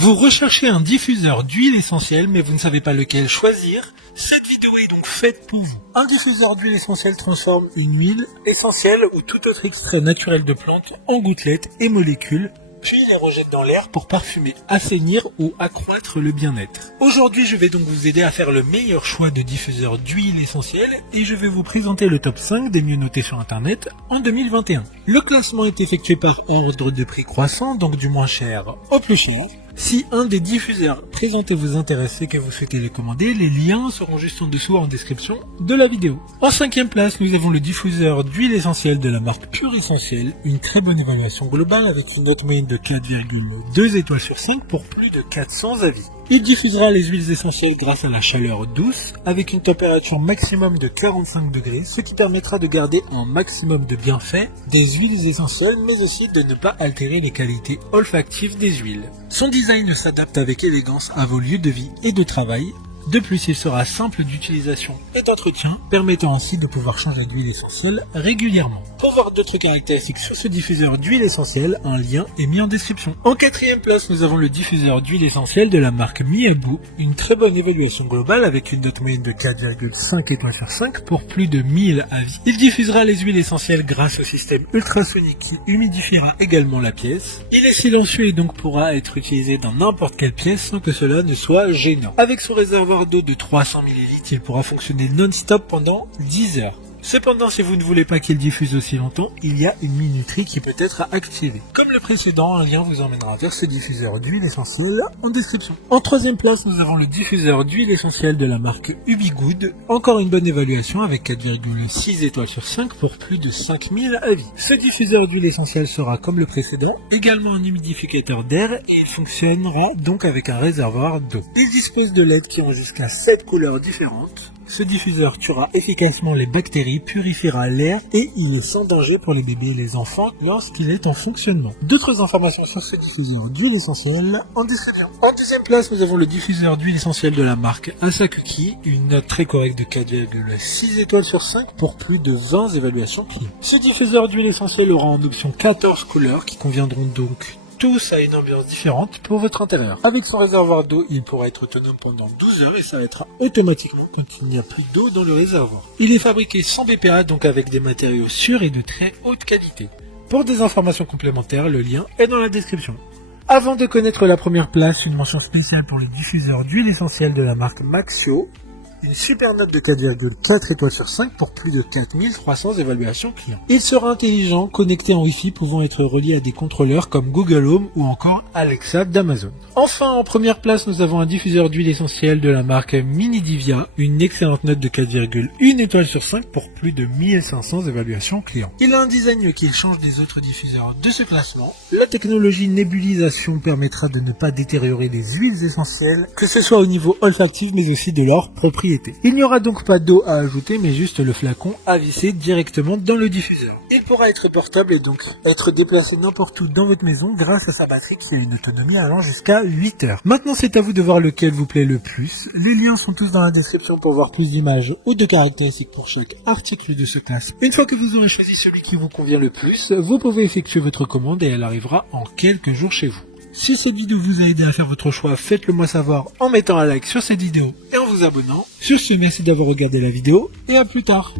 Vous recherchez un diffuseur d'huile essentielle mais vous ne savez pas lequel choisir? Cette vidéo est donc faite pour vous. Un diffuseur d'huile essentielle transforme une huile essentielle ou tout autre extrait naturel de plante en gouttelettes et molécules, puis les rejette dans l'air pour parfumer, assainir ou accroître le bien-être. Aujourd'hui, je vais donc vous aider à faire le meilleur choix de diffuseur d'huile essentielle et je vais vous présenter le top 5 des mieux notés sur internet en 2021. Le classement est effectué par ordre de prix croissant, donc du moins cher au plus cher. Si un des diffuseurs présentés vous intéresse et que vous souhaitez les commander, les liens seront juste en dessous en description de la vidéo. En 5e place, nous avons le diffuseur d'huile essentielle de la marque Pure Essentielle, une très bonne évaluation globale avec une note moyenne de 4,2 étoiles sur 5 pour plus de 400 avis. Il diffusera les huiles essentielles grâce à la chaleur douce, avec une température maximum de 45 degrés, ce qui permettra de garder un maximum de bienfaits des huiles essentielles, mais aussi de ne pas altérer les qualités olfactives des huiles. Son design s'adapte avec élégance à vos lieux de vie et de travail. De plus, il sera simple d'utilisation et d'entretien, permettant ainsi de pouvoir changer d'huile essentielle régulièrement. Pour voir d'autres caractéristiques sur ce diffuseur d'huile essentielle, un lien est mis en description. En 4e place, nous avons le diffuseur d'huile essentielle de la marque Miabu, une très bonne évaluation globale avec une note moyenne de 4,5 étoiles sur 5 pour plus de 1000 avis. Il diffusera les huiles essentielles grâce au système ultrasonique qui humidifiera également la pièce. Il est silencieux et donc pourra être utilisé dans n'importe quelle pièce sans que cela ne soit gênant. Avec son réservoir d'eau de 300 ml, il pourra fonctionner non-stop pendant 10 heures. Cependant, si vous ne voulez pas qu'il diffuse aussi longtemps, il y a une minuterie qui peut être activée. Comme le précédent, un lien vous emmènera vers ce diffuseur d'huile essentielle en description. En 3e place, nous avons le diffuseur d'huile essentielle de la marque Ubigood. Encore une bonne évaluation avec 4,6 étoiles sur 5 pour plus de 5000 avis. Ce diffuseur d'huile essentielle sera, comme le précédent, également un humidificateur d'air et il fonctionnera donc avec un réservoir d'eau. Il dispose de LED qui ont jusqu'à 7 couleurs différentes. Ce diffuseur tuera efficacement les bactéries, purifiera l'air et il est sans danger pour les bébés et les enfants lorsqu'il est en fonctionnement. D'autres informations sur ce diffuseur d'huile essentielle en description. En 2e place, nous avons le diffuseur d'huile essentielle de la marque Asakuki, une note très correcte de 4,6 étoiles sur 5 pour plus de 20 évaluations clients. Ce diffuseur d'huile essentielle aura en option 14 couleurs qui conviendront donc tous à une ambiance différente pour votre intérieur. Avec son réservoir d'eau, il pourra être autonome pendant 12 heures et s'arrêtera automatiquement quand il n'y a plus d'eau dans le réservoir. Il est fabriqué sans BPA, donc avec des matériaux sûrs et de très haute qualité. Pour des informations complémentaires, le lien est dans la description. Avant de connaître la première place, une mention spéciale pour le diffuseur d'huile essentielle de la marque Maxio. Une super note de 4,4 étoiles sur 5 pour plus de 4300 évaluations clients. Il sera intelligent, connecté en Wi-Fi, pouvant être relié à des contrôleurs comme Google Home ou encore Alexa d'Amazon. Enfin, en première place, nous avons un diffuseur d'huile essentielle de la marque Minidivia, une excellente note de 4,1 étoiles sur 5 pour plus de 1500 évaluations clients. Il a un design qui change des autres diffuseurs de ce classement. La technologie nébulisation permettra de ne pas détériorer les huiles essentielles, que ce soit au niveau olfactif mais aussi de leur propriété. Il n'y aura donc pas d'eau à ajouter mais juste le flacon à visser directement dans le diffuseur. Il pourra être portable et donc être déplacé n'importe où dans votre maison grâce à sa batterie qui a une autonomie allant jusqu'à 8 heures. Maintenant, c'est à vous de voir lequel vous plaît le plus. Les liens sont tous dans la description pour voir plus d'images ou de caractéristiques pour chaque article de ce classe. Une fois que vous aurez choisi celui qui vous convient le plus, vous pouvez effectuer votre commande et elle arrivera en quelques jours chez vous. Si cette vidéo vous a aidé à faire votre choix, faites-le moi savoir en mettant un like sur cette vidéo et en vous abonnant. Sur ce, merci d'avoir regardé la vidéo et à plus tard.